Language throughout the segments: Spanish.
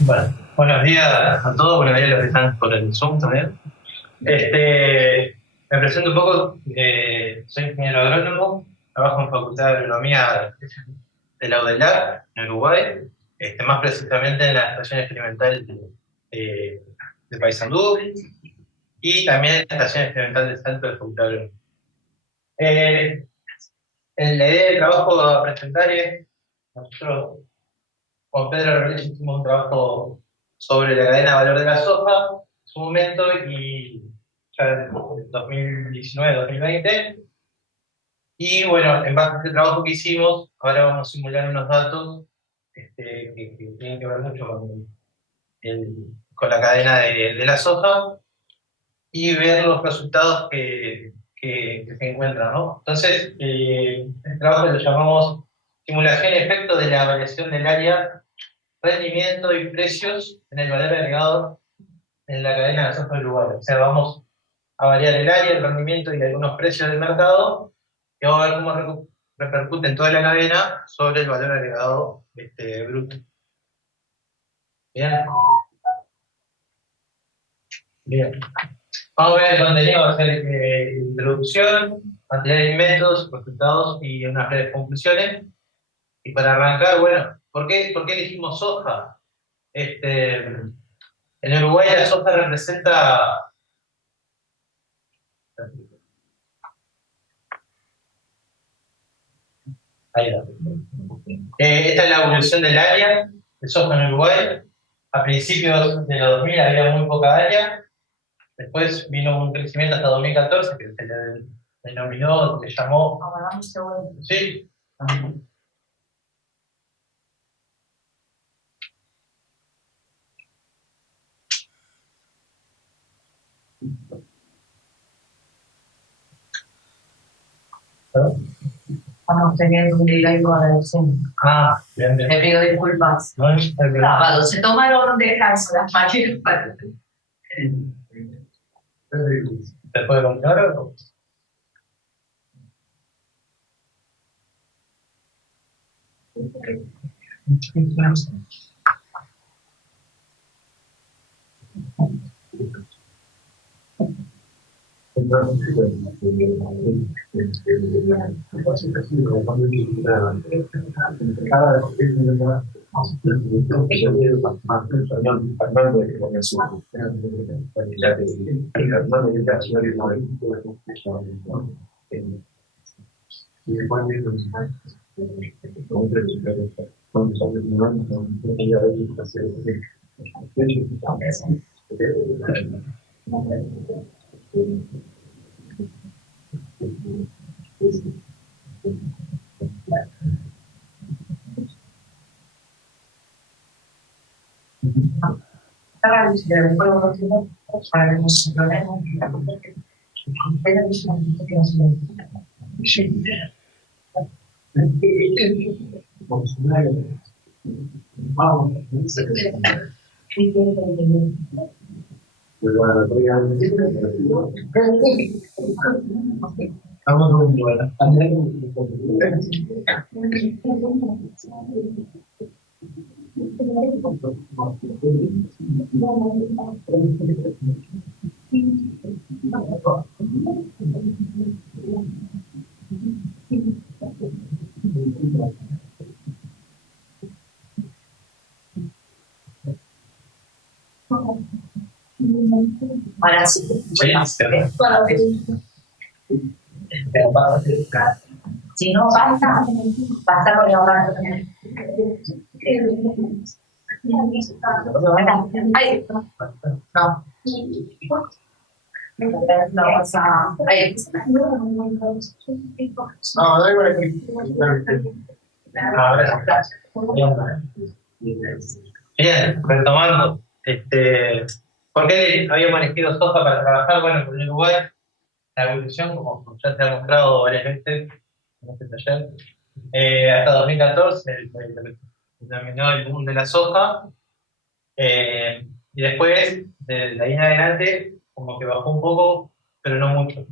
Bueno, buenos días a todos, buenos días a los que están por el Zoom también. Me presento un poco, soy ingeniero agrónomo, trabajo en Facultad de Agronomía de la UDELAR, en Uruguay, más precisamente en la Estación Experimental de Paysandú y también en la Estación Experimental de Salto de Facultad de Agronomía. Eh, la idea del trabajo a presentar es, nosotros con Pedro Rodríguez hicimos un trabajo sobre la cadena de valor de la soja en su momento y ya en 2019-2020. Y bueno, en base a este trabajo que hicimos, ahora vamos a simular unos datos que tienen que ver mucho con la cadena de la soja y ver los resultados que se encuentran, ¿no? Entonces, este trabajo lo llamamos simulación y efecto de la variación del área, rendimiento y precios en el valor agregado en la cadena de soja del lugar. O sea, vamos a variar el área, el rendimiento y algunos precios del mercado y vamos a ver cómo repercute en toda la cadena sobre el valor agregado bruto. Bien, bien. Vamos a ver el contenido, va a ser introducción, materiales y métodos, resultados y unas breves conclusiones. Y para arrancar, bueno, ¿por qué elegimos soja? En Uruguay la soja representa. Ahí va. Esta es la evolución del área de soja en Uruguay. A principios de los 2000 había muy poca área. Después vino un crecimiento hasta 2014 que se le denominó, se llamó. Sí. Estamos teniendo un delay con el Zoom. Bien, bien. Te pido disculpas. No, está bien. Sábado, se tomaron un descanso las máquinas para. ¿Te puede contar algo? Ahora sí. Si no, basta con la hora. Ay, no. No pasa. Ahí. No, da igual. Bien, retomando. ¿Por qué habíamos elegido soja para trabajar? Bueno, en Uruguay la evolución, como ya se ha mostrado varias veces en este taller, hasta 2014, lo que se denominó el boom de la soja, y después, de ahí en adelante, como que bajó un poco, pero no mucho.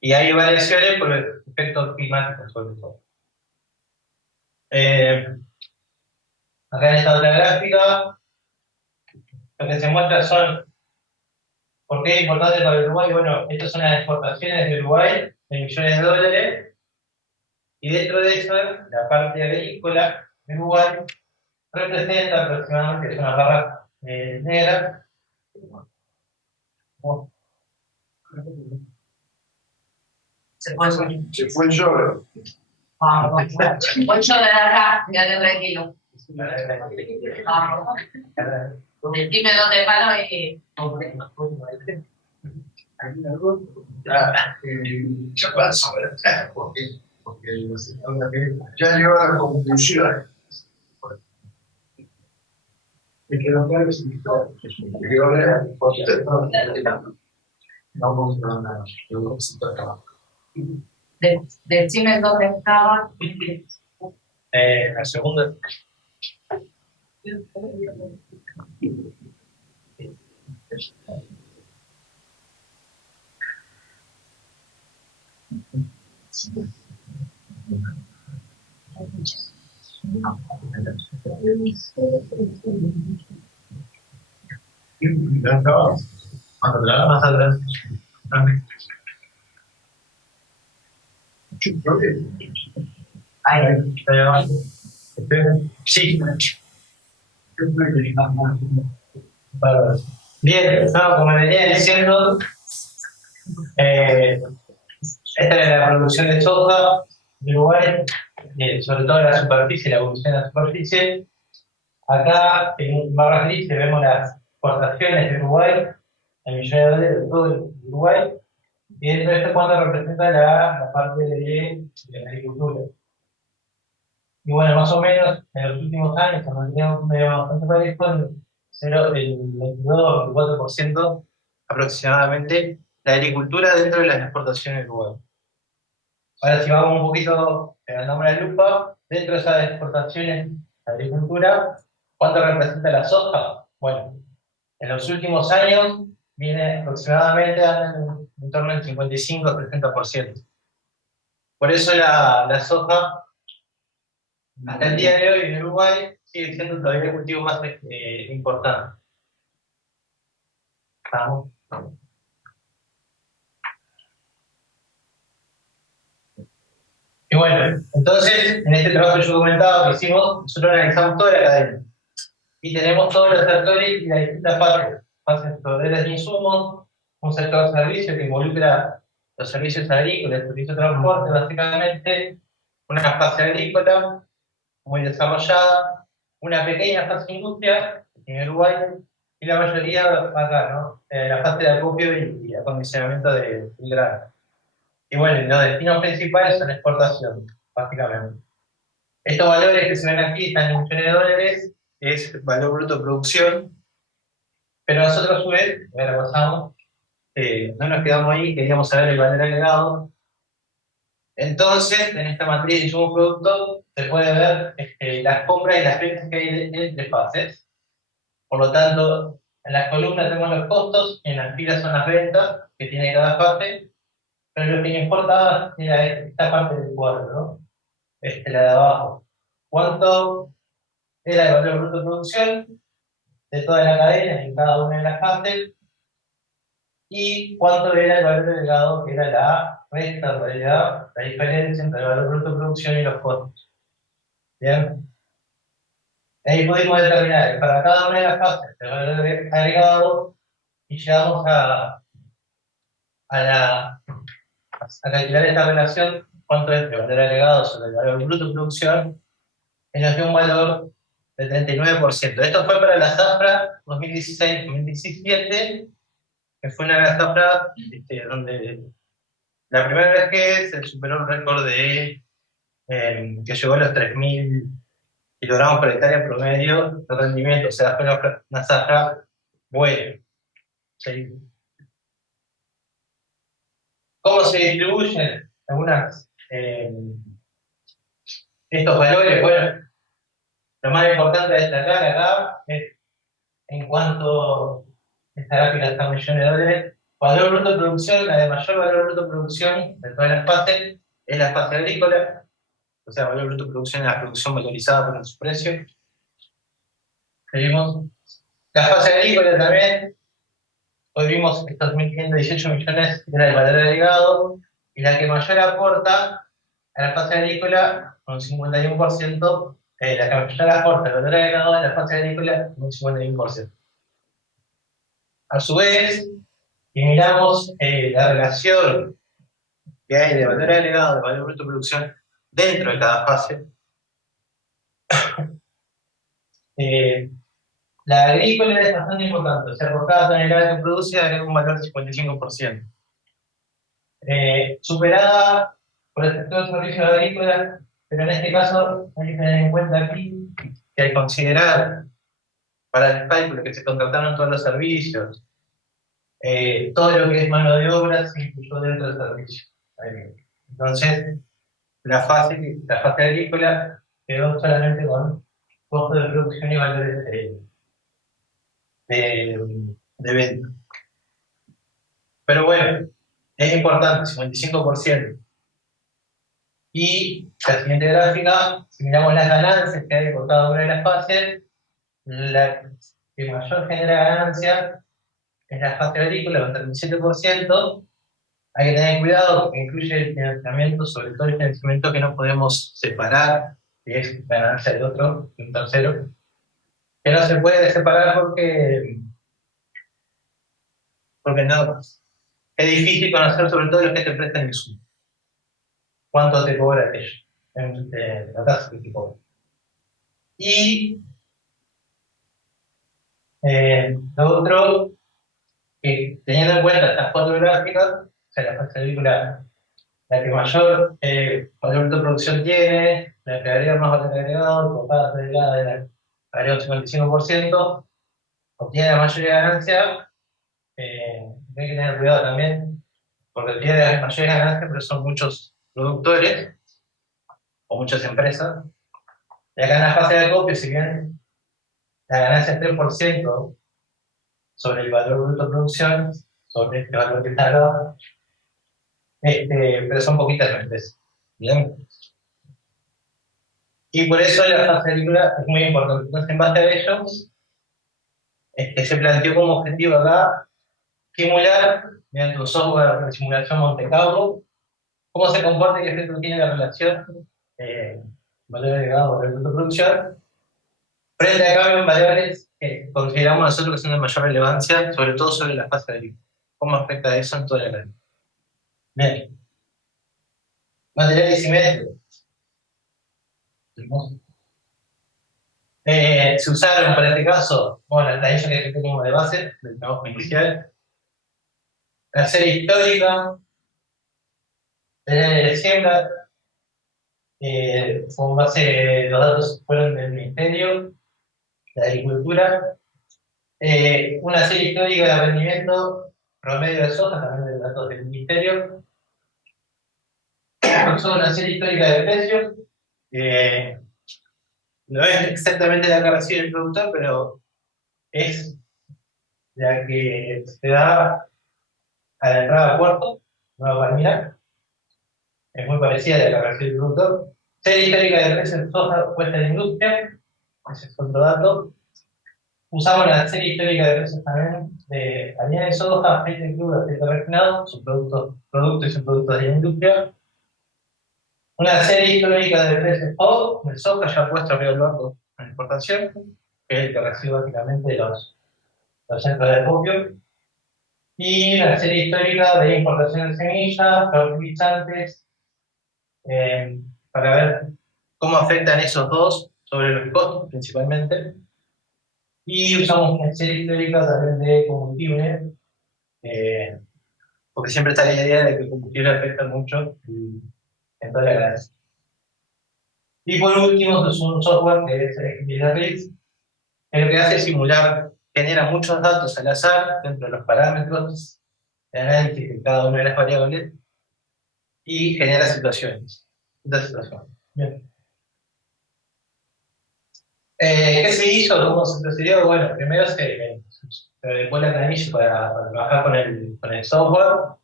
Y hay variaciones por efectos climáticos, sobre todo. Acá en esta otra gráfica lo que se muestra son, ¿por qué es importante para Uruguay? Bueno, estas son las exportaciones de Uruguay de millones de dólares, y dentro de eso, la parte agrícola de Uruguay representa aproximadamente, es una barra negra. Se puede subir. Se fue el lloro. Vamos, voy yo de acá, quédate tranquilo. Vamos. Decime dónde paro y. Ya pasó, porque ya llegó a la conclusión. Me quedó claro que me quedó claro. Vamos a una Decime dónde estaba. La segunda. Más atrás. mucho problema. Ahí. Sí. Bárbaro. Bien, no, como venía diciendo, esta es la producción de soja de Uruguay, sobre todo la superficie, la evolución de la superficie. Acá en barras grises vemos las exportaciones de Uruguay, en millones de dólares de todo el Uruguay, y dentro de esto cuánto representa la parte de la agricultura. Y bueno, más o menos en los últimos años, cuando teníamos un medio bastante parejo, el 22-24% aproximadamente la agricultura dentro de las exportaciones de Uruguay. Ahora, si vamos un poquito al nombre de la lupa, dentro de esas exportaciones de agricultura, ¿cuánto representa la soja? Bueno, en los últimos años viene aproximadamente en torno al 55-30%. Por eso la soja, hasta el día de hoy en Uruguay, sigue siendo todavía el cultivo más importante. ¿Estamos? Y bueno, entonces, en este trabajo que yo comentaba que hicimos, nosotros analizamos toda la cadena. Y tenemos todos los sectores y las distintas partes. Sectores de insumos, un sector de servicios que involucra los servicios agrícolas, el servicio de transporte, básicamente, una fase agrícola muy desarrollada, una pequeña fase industria en Uruguay, y la mayoría acá, ¿no? La fase de acopio y acondicionamiento del grano. Y bueno, los destinos principales son exportación, básicamente. Estos valores que se ven aquí están en millones de dólares, es valor bruto de producción, pero nosotros a su vez, ahora pasamos, no nos quedamos ahí, queríamos saber el valor agregado. Entonces, en esta matriz de insumo producto, se puede ver las compras y las ventas que hay entre fases. Por lo tanto, en las columnas tenemos los costos, en las filas son las ventas que tiene cada fase, pero lo que me importa es esta parte del cuadro, ¿no? La de abajo. ¿Cuánto era el valor bruto de producción de toda la cadena en cada una de las fases? ¿Y cuánto era el valor agregado, que era la resta, en realidad, la diferencia entre el valor bruto de producción y los costos? ¿Bien? Ahí pudimos determinar que para cada una de las fases el valor agregado, y llegamos a calcular esta relación, cuánto es el valor agregado sobre el valor bruto de producción, y nos dio un valor del 39%. Esto fue para la zafra 2016-2017, que fue una zafra donde la primera vez que se superó un récord de que llegó a los 3.000 kilogramos por hectárea promedio de rendimiento, o sea, fue una zafra buena. ¿Sí? ¿Cómo se distribuyen algunas estos valores? Bueno, lo más importante de destacar acá es en cuanto esta gráfica está en millones de dólares. Valor bruto de producción, la de mayor valor bruto de producción de todas las fases es la fase agrícola, o sea, valor bruto de producción es la producción valorizada por su precio. Seguimos. La fase agrícola también, hoy vimos que estos 1.518 millones era el valor agregado, y la que mayor aporta a la fase agrícola, con un 51%, la que mayor aporta el valor agregado a la fase agrícola, con un 51%. A su vez, si miramos la relación que hay de valor agregado, de valor bruto de producción, dentro de cada fase, la agrícola es bastante importante, o sea, por cada tonelada que produce agrega un valor del 55%. Superada por el sector de servicios agrícolas, pero en este caso hay que tener en cuenta aquí que al considerar para el cálculo que se contrataron todos los servicios, todo lo que es mano de obra se incluyó dentro del servicio. Entonces, la fase agrícola quedó solamente con costo de producción y valores de venta. Pero bueno, es importante, 55%. Y la siguiente gráfica, si miramos las ganancias que hay por cada una de las fases, la que mayor genera ganancia es la fase agrícola, con 37%. Hay que tener cuidado porque incluye el financiamiento, sobre todo el financiamiento que no podemos separar, que es ganancia de otro, de un tercero, que no se puede separar porque no, es difícil conocer sobre todo los que te prestan el insumo. ¿Cuánto te cobra ello? La tasa que te cobra. Y lo otro, que teniendo en cuenta estas cuatro gráficas, o sea, la fase agrícola, la que mayor valor de producción tiene, la que agrega más valor agregado, por cada tonelada de la agrega un 55%, obtiene la mayoría de ganancia. Hay que tener cuidado también, porque tiene las mayores ganancias, pero son muchos productores o muchas empresas. Y acá en la fase de acopio, si bien la ganancia es 3% sobre el valor bruto de producción, sobre este valor que está acá, pero son poquitas las empresas. ¿Bien? Y por eso la fase agrícola es muy importante. Entonces, en base a ello, se planteó como objetivo acá simular, mediante un software de simulación Monte Carlo, cómo se comporta y qué efecto tiene la relación valor agregado valor bruto de producción frente a cambios en variables que consideramos nosotros que son de mayor relevancia, sobre todo sobre la fase agrícola. ¿Cómo afecta eso en toda la cadena? Bien. Materiales y métodos. Se usaron para este caso, bueno, la planilla que ejecuté como de base del trabajo inicial, la serie histórica, de siembra, con base, los datos fueron del Ministerio de Agricultura, una serie histórica de rendimiento promedio de soja, también de los datos del Ministerio, una serie histórica de precios, no es exactamente la que recibe el productor, pero es la que se da a la entrada a Puerto, Nueva Palmira, es muy parecida a la que recibe el productor. Serie histórica de precios de soja puesta en la industria, ese es otro dato. Usamos la serie histórica de precios también de harina de soja, aceite crudo, aceite refinado, son productos y subproductos de la industria. Una serie histórica de precios FOB, de soja ya puesto arriba del banco en exportación, que es el que recibe básicamente los centros de acopio. Y una serie histórica de importación de semillas, fertilizantes, para ver cómo afectan esos dos sobre los costos principalmente. Y usamos una serie histórica también de combustible, porque siempre está la idea de que el combustible afecta mucho en toda la cadena. Y por último, es un software que es XLRIX, que lo que hace es simular, genera muchos datos al azar dentro de los parámetros de análisis de cada una de las variables y genera situaciones. Bien. ¿Qué se hizo? ¿Cómo se procedió? Bueno, primero se adecuó la planilla para trabajar con el software.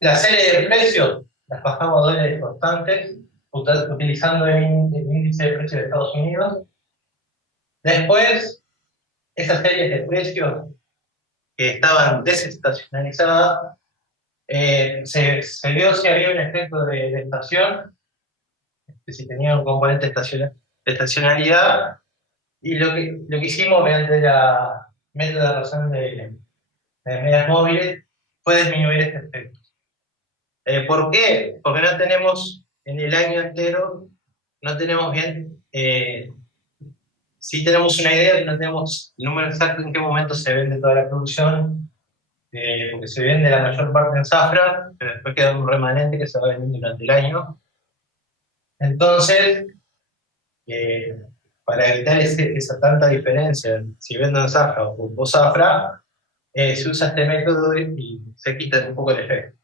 La serie de precios las pasamos a dólares constantes, utilizando el índice de precios de Estados Unidos. Después esas series de precios que estaban desestacionalizadas, se vio si había un efecto de estación, que si tenía un componente de estacionalidad, y lo que hicimos mediante la método de razón de medias móviles fue disminuir este efecto. ¿Por qué? Porque no tenemos en el año entero, no tenemos bien, sí tenemos una idea, pero no tenemos el número exacto en qué momento se vende toda la producción, porque se vende la mayor parte en zafra, pero después queda un remanente que se va vendiendo durante el año. Entonces, para evitar esa tanta diferencia, si vendo en zafra o zafra, se usa este método y se quita un poco el efecto.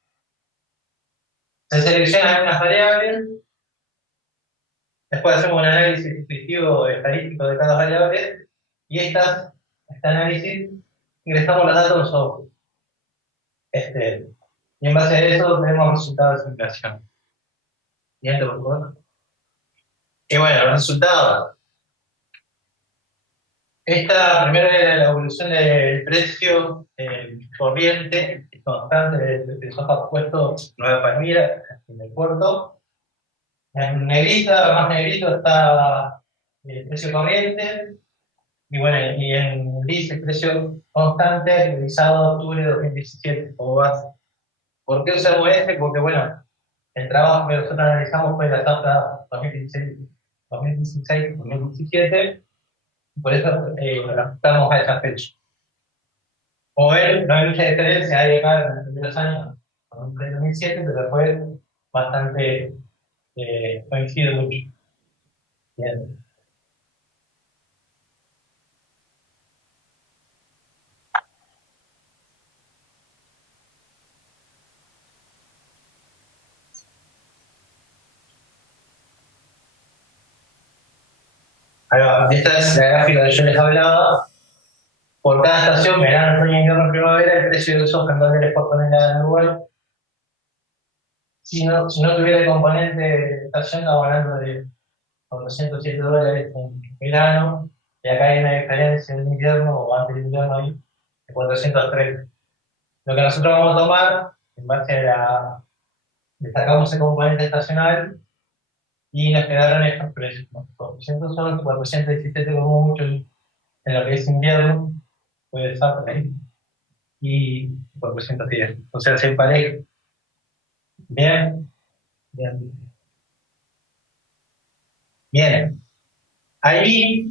Se seleccionan algunas variables, después hacemos un análisis descriptivo estadístico de cada variable, y este análisis ingresamos los datos en software. Y en base a eso tenemos resultados de simulación. Siguiente, por favor. Y bueno, los resultados. Esta primero era la evolución del precio corriente constante de soja puesto Nueva Palmira en el puerto. En negrita, más negrito, está el precio corriente. Y bueno, y en gris el precio constante realizado octubre de 2017 como base. ¿Por qué usamos este? Porque bueno, el trabajo que nosotros analizamos fue la tasa 2016-2017, por eso nos ajustamos a esa fecha. Como ven, no hay mucha diferencia, hay acá en los primeros años, con 2007, pero después bastante coincide mucho. Bien. Ahí va. Esta es la gráfica que yo les hablaba. Por cada estación, verano, otoño, invierno, primavera, el precio de soja en dólares por tonelada en Uruguay. Si no tuviera el componente de estación, estamos hablando de $407 en verano, y acá hay una diferencia en invierno, o antes del invierno ahí, de 430. Lo que nosotros vamos a tomar, en base a le sacamos el componente estacional, y nos quedaron estos precios, ¿no? 400 son 417 como mucho en lo que es invierno, puede estar por ahí, y 410. O sea, se empareja. Bien, bien. Bien. Ahí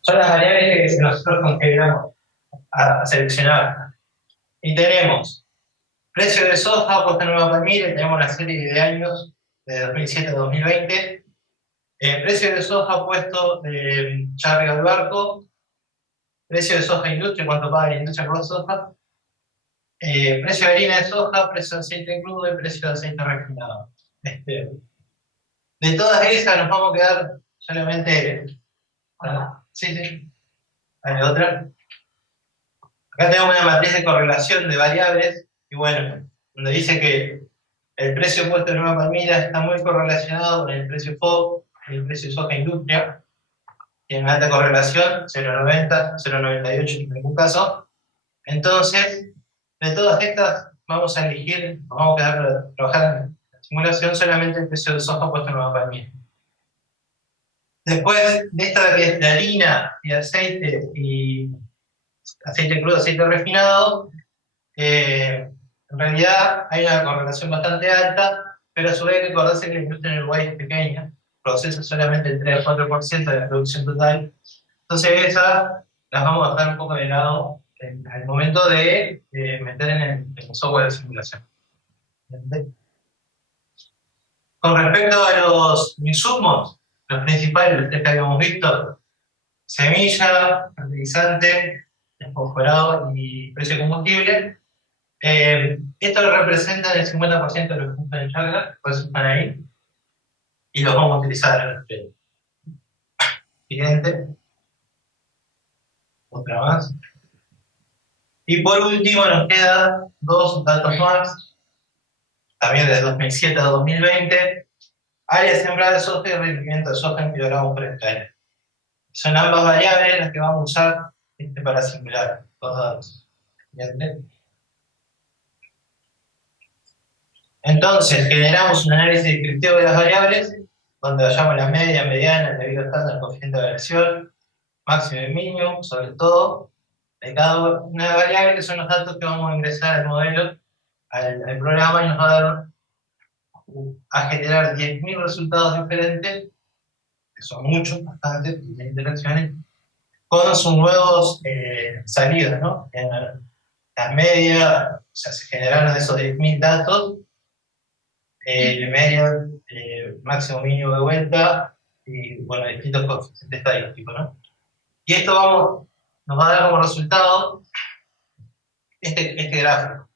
son las variables que nosotros configuramos a seleccionar. Y tenemos precio de soja puesto en Nueva Palmira, y tenemos la serie de años de 2007 a 2020. Precio de soja puesto ya arriba del barco. Precio de soja industria, cuánto paga la industria por soja. Precio de harina de soja, precio de aceite crudo y precio de aceite refinado. De todas esas nos vamos a quedar solamente. Sí. ¿Hay otra? Acá tenemos una matriz de correlación de variables, y bueno, donde dice que el precio puesto en Nueva Palmira está muy correlacionado con el precio FOB y el precio de soja industria. Tiene una alta correlación, 0,90, 0,98 en ningún caso. Entonces, de todas estas, vamos a elegir, nos vamos a quedar a trabajar en la simulación solamente el precio de soja puesto en Nueva Palmira. Después de esta que es de harina y aceite, y aceite crudo, aceite refinado, en realidad hay una correlación bastante alta, pero a su vez hay que acordarse que la industria en Uruguay es pequeña, procesa solamente el 3 o 4% de la producción total. Entonces esas las vamos a dejar un poco de lado al momento de meter en el software de simulación. Con respecto a los insumos, los principales, los tres que habíamos visto: semilla, fertilizante, fosforado y precio de combustible. Esto representa el 50% de los puntos de chakra, por eso están ahí, y los vamos a utilizar. Siguiente. Otra más. Y por último nos quedan dos datos más, también de 2007 a 2020. Área sembrada de soja y rendimiento de soja en kilogramos por hectárea. Son ambas variables las que vamos a usar para simular los datos. ¿Bien? Entonces, generamos un análisis descriptivo de las variables, donde hallamos la media, mediana, el debido estándar, coeficiente de variación, máximo y mínimo, sobre todo, de cada una variable, que son los datos que vamos a ingresar al modelo, al programa, y nos va a generar 10.000 resultados diferentes, que son muchos, bastantes, de interacciones, con sus nuevos salidas, ¿no? En las medias, o sea, se generaron esos 10.000 datos, media, máximo mínimo de vuelta, y bueno, distintos coeficientes estadísticos, ¿no? Y esto nos va a dar como resultado este gráfico.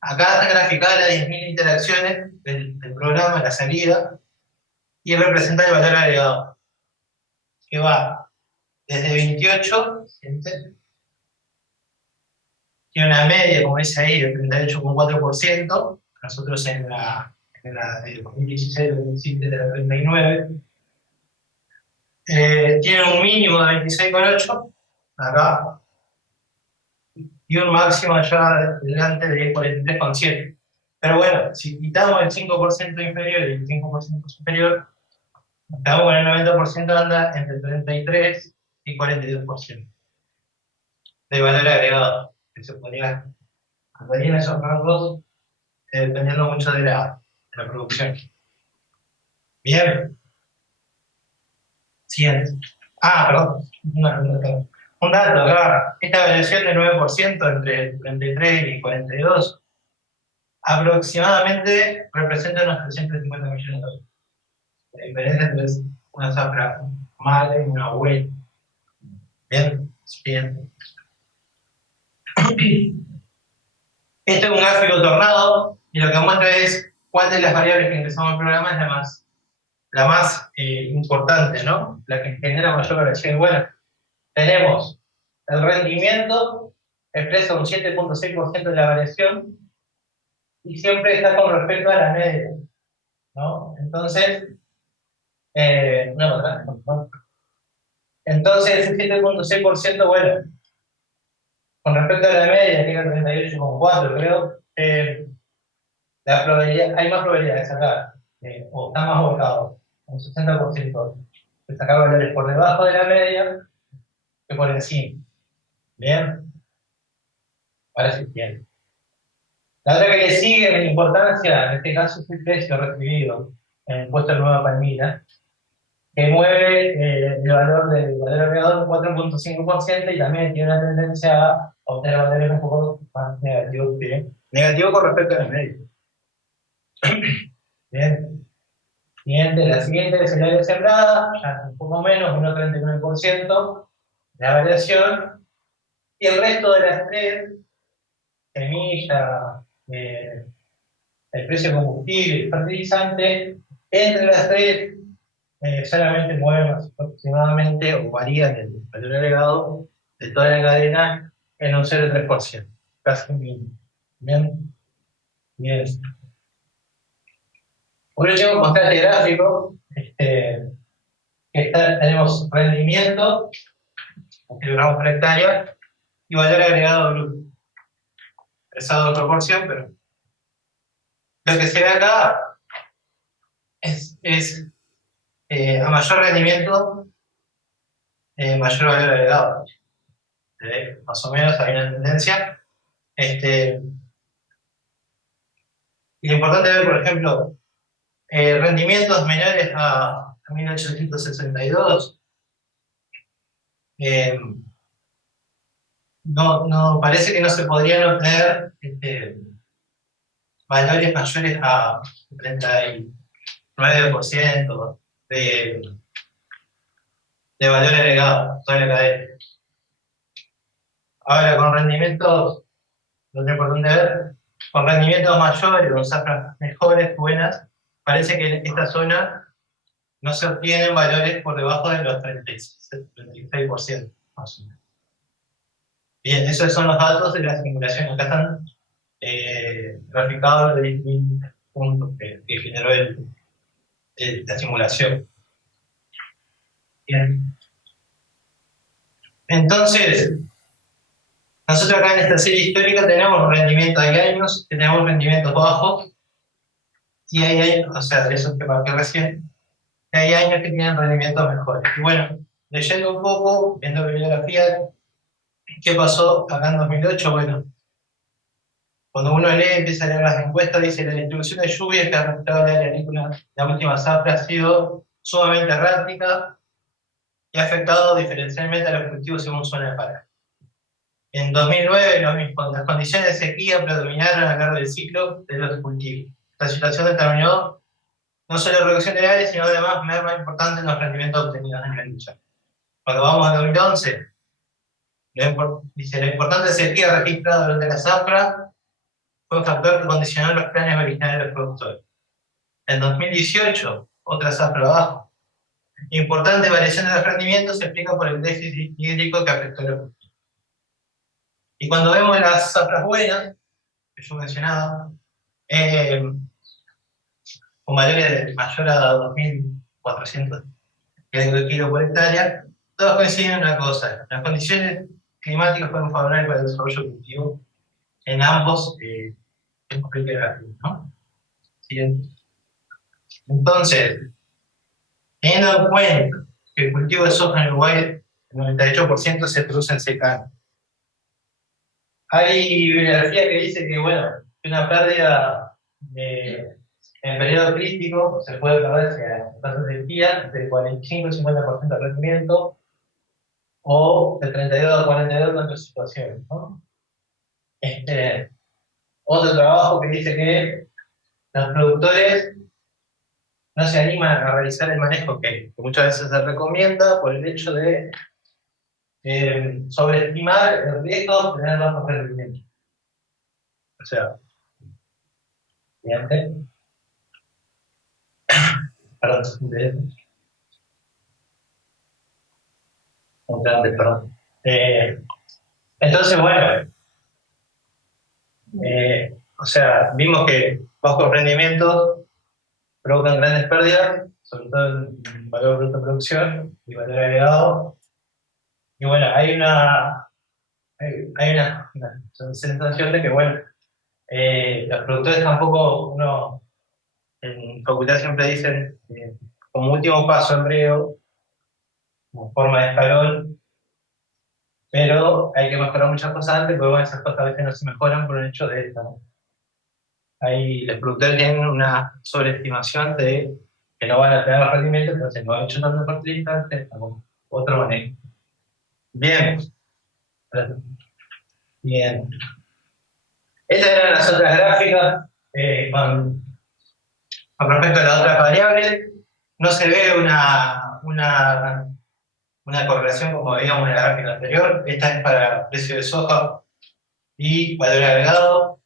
Acá está graficada las 10.000 interacciones del programa, la salida, y representa el valor agregado, que va desde 28, ¿siente? Tiene una media, como dice ahí, del 38,4%, nosotros en la de 2016-2017 de la 39, tiene un mínimo de 26,8, acá, y un máximo allá delante de 43,7. Pero bueno, si quitamos el 5% inferior y el 5% superior, nos quedamos con el 90% anda entre 33 y 42% de valor agregado, que se podría en esos rangos, dependiendo mucho de la producción. Bien. Siguiente. Perdón. Un dato acá. Esta variación del 9% entre 33 y 42 aproximadamente representa unos 350 millones de dólares. La diferencia entre una zafra madre y una buena. Bien. Bien. Esto es un gráfico tornado y lo que muestra es cuál de las variables que ingresamos al programa es la más importante, ¿no? La que genera mayor variación. Bueno, tenemos el rendimiento, expresa un 7,6% de la variación y siempre está con respecto a la media, ¿no? Entonces, entonces ese 7,6%, bueno, con respecto a la media, que era 38,4, creo, la probabilidad, hay más probabilidades acá, o está más volcado, un 60%, de sacar valores por debajo de la media que por encima. Bien, parece bien. La otra que le sigue en importancia, en este caso, es el precio recibido en el puesto de Nueva Palmira, que mueve el valor del valor agregado en 4,5% y también tiene una tendencia a obtener valores un poco más negativos negativo con respecto a la media. Bien. Siguiente, la siguiente es el área sembrada, ya un poco menos, 1,39% la variación, y el resto de las tres, semilla, el precio de combustible, el fertilizante, entre las tres solamente mueven aproximadamente o varían el valor agregado de toda la cadena en un 0,3%, casi un mínimo. Bien, bien. Por último, mostrar este gráfico, tenemos rendimiento, kilogramos por hectárea, y valor agregado bruto, expresado en proporción, pero lo que se ve acá es a mayor rendimiento, mayor valor agregado. Más o menos hay una tendencia. Y lo importante es ver, por ejemplo, rendimientos menores a 1862. No, parece que no se podrían obtener valores mayores a 39% de valor agregado, toda la cadena. Ahora, con rendimientos, lo que es importante ver, con rendimientos mayores, con zafras mejores, buenas, parece que en esta zona no se obtienen valores por debajo de los 36%, más o menos. Bien, esos son los datos de la simulación. Acá están graficados de 10.000 puntos que generó la simulación. Bien. Entonces, nosotros acá en esta serie histórica tenemos un rendimiento, hay años que tenemos rendimientos bajos, y hay años, o sea, de esos que marqué recién, y hay años que tienen rendimientos mejores. Y bueno, leyendo un poco, viendo bibliografía, ¿qué pasó acá en 2008? Bueno, cuando uno lee, empieza a leer las encuestas, dice la distribución de lluvia que ha afectado la área agrícola la última zafra ha sido sumamente errática y ha afectado diferencialmente a los cultivos según zona de parada. En 2009, las condiciones de sequía predominaron a lo largo del ciclo de los cultivos. Esta situación determinó no solo reducción de áreas, sino además merma importante en los rendimientos obtenidos a nivel mundial. Cuando vamos a 2011, dice, la importante sequía registrada durante la zafra fue un factor que condicionó los planes originales de los productores. En 2018, otra zafra abajo. Importante variación de los rendimientos se explica por el déficit hídrico que afectó a los cultivos. Y cuando vemos las zafras buenas, que yo mencionaba, con valores mayor a 2.400 kilos por hectárea, todos coinciden en una cosa: las condiciones climáticas fueron favorables para el desarrollo cultivo en ambos ¿no? Siguiente. Entonces, teniendo en cuenta que el cultivo de soja en Uruguay, el 98% se produce en secano. Hay bibliografía que dice que, bueno, una pérdida en periodo crítico se puede perder en tasas de sequía entre 45 y 50% de rendimiento, o de 32 a 42 en otras situaciones, ¿no? Otro trabajo que dice que los productores no se animan a realizar el manejo que muchas veces se recomienda por el hecho de sobreestimar el riesgo de tener bajos rendimientos. O sea, fíjate. Perdón, perdón. Entonces, bueno, o sea, vimos que bajos rendimientos provocan grandes pérdidas, sobre todo en valor bruto de producción y valor agregado. Y bueno, hay una sensación de que, bueno, los productores tampoco, uno en facultad siempre dicen, como último paso el riego, como forma de escalón, pero hay que mejorar muchas cosas antes, porque bueno, esas cosas a veces no se mejoran por el hecho de esto, ¿no? Ahí los productores tienen una sobreestimación de que no van a tener rendimiento, entonces no han hecho tanto fertilizante, otro manejo. Bien. Bien. Estas eran las otras gráficas con respecto a las otras variables. No se ve una correlación como veíamos en la gráfica anterior. Esta es para precio de soja y valor agregado.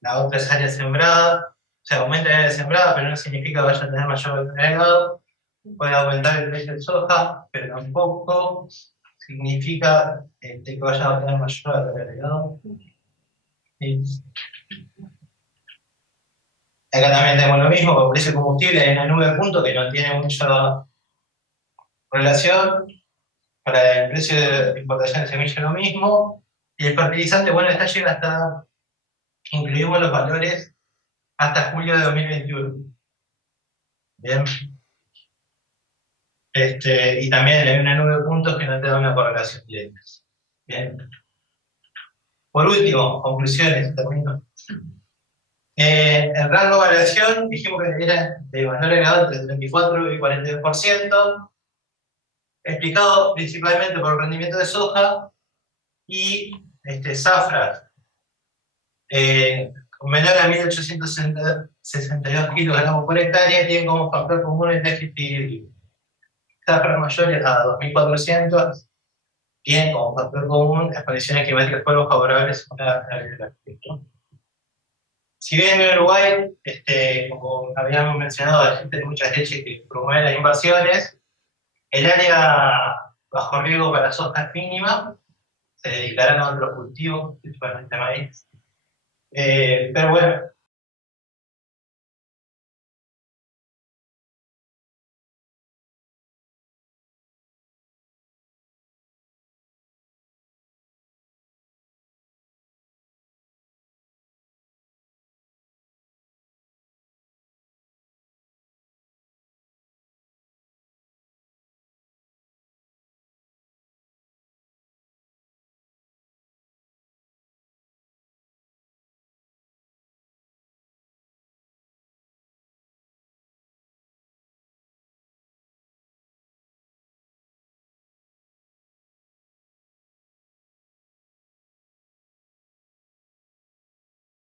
La otra es área sembrada. O sea, aumenta el área sembrada, pero no significa que vaya a tener mayor valor agregado. Puede aumentar el precio de soja, pero tampoco significa que vaya a tener mayor valor agregado. Acá también tenemos lo mismo, con precio de combustible hay una nube de puntos que no tiene mucha relación. Para el precio de importación de semilla lo mismo. Y el fertilizante, bueno, esta llega hasta, incluimos los valores hasta julio de 2021. Bien. Y también hay una nube de puntos que no te da una correlación directa. Bien. Por último, conclusiones, termino. El rango de variación dijimos que era de valor agregado entre 34 y 42%, explicado principalmente por el rendimiento de soja y zafras menor a 1.862 kilogramos por hectárea, tienen como factor común el déficit hídrico. Zafras mayores a 2.400 tienen como factor común las condiciones climáticas poco favorables a la agricultura. Si bien en Uruguay, como habíamos mencionado, existen muchas leyes que promueven las inversiones, el área bajo riego para soja es mínima, se dedicarán a otros cultivos, principalmente maíz. Pero bueno,